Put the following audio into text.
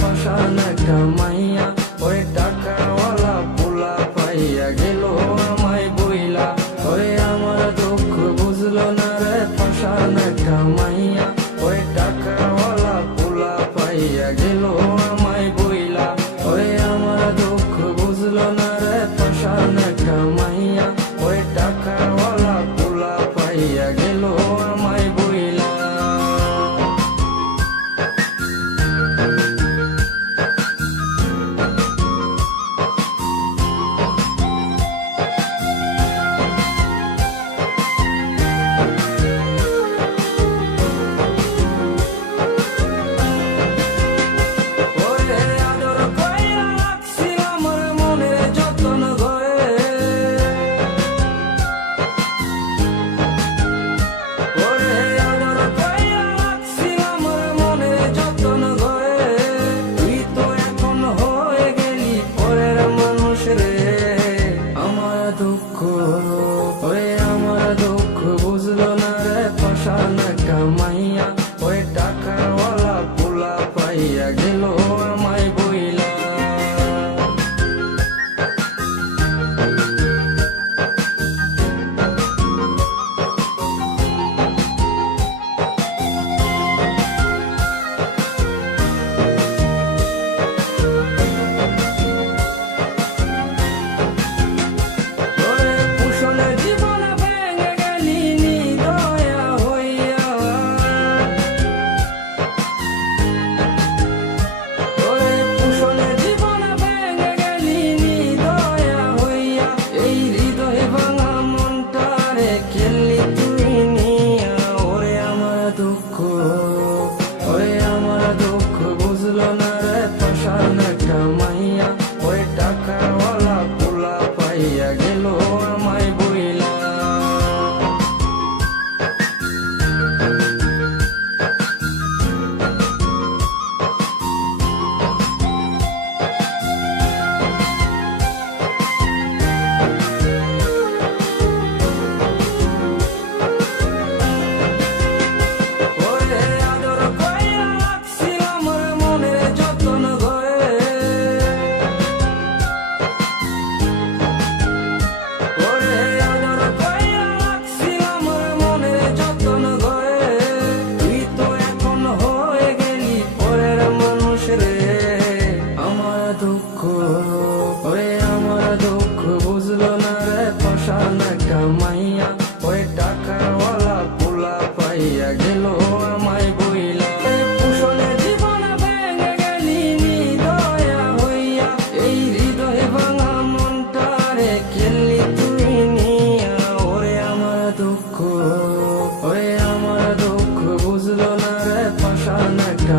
পাশান একটা মাইয়া, ওরে টাকাওয়ালা পোলা পাইয়া গেল আমায় বইলা। ওরে আমার দুঃখ বুঝলো না রে পাশান একটা মাইয়া, ওরে টাকাওয়ালা পোলা পাইয়া গেল আমায় বইলা। ওরে আমার দুঃখ বুঝলো না রে পাশান একটা মাইয়া, ওরে টাকাওয়ালা পোলা পাইয়া গেল আমায় বইলা। ওরে আমার দুঃখ বুঝলো না রে পাশান একটা মাইয়া, ওই টাকাওয়ালা পোলা পাইয়া গেল আমায় বইলা। ওরে আমার দুঃখ বুঝলো না রে পাশান একটা মাইয়া, ওই টাকাওয়ালা পোলা পাইয়া গেল আমায় বইলা। ওরে আমার দুঃখ বুঝলো না রে পাশান একটা মাইয়া, ওই টাকাওয়ালা পোলা পাইয়া গেল আমায় বইলা। কুশলে জীবন ভেঙে গেলি নিদয়া হইয়া, এই হৃদয় ভাঙা মনটারে খেললি তুই নিয়া। ওরে আমার দুঃখ বুঝলো না রে পাশান একটা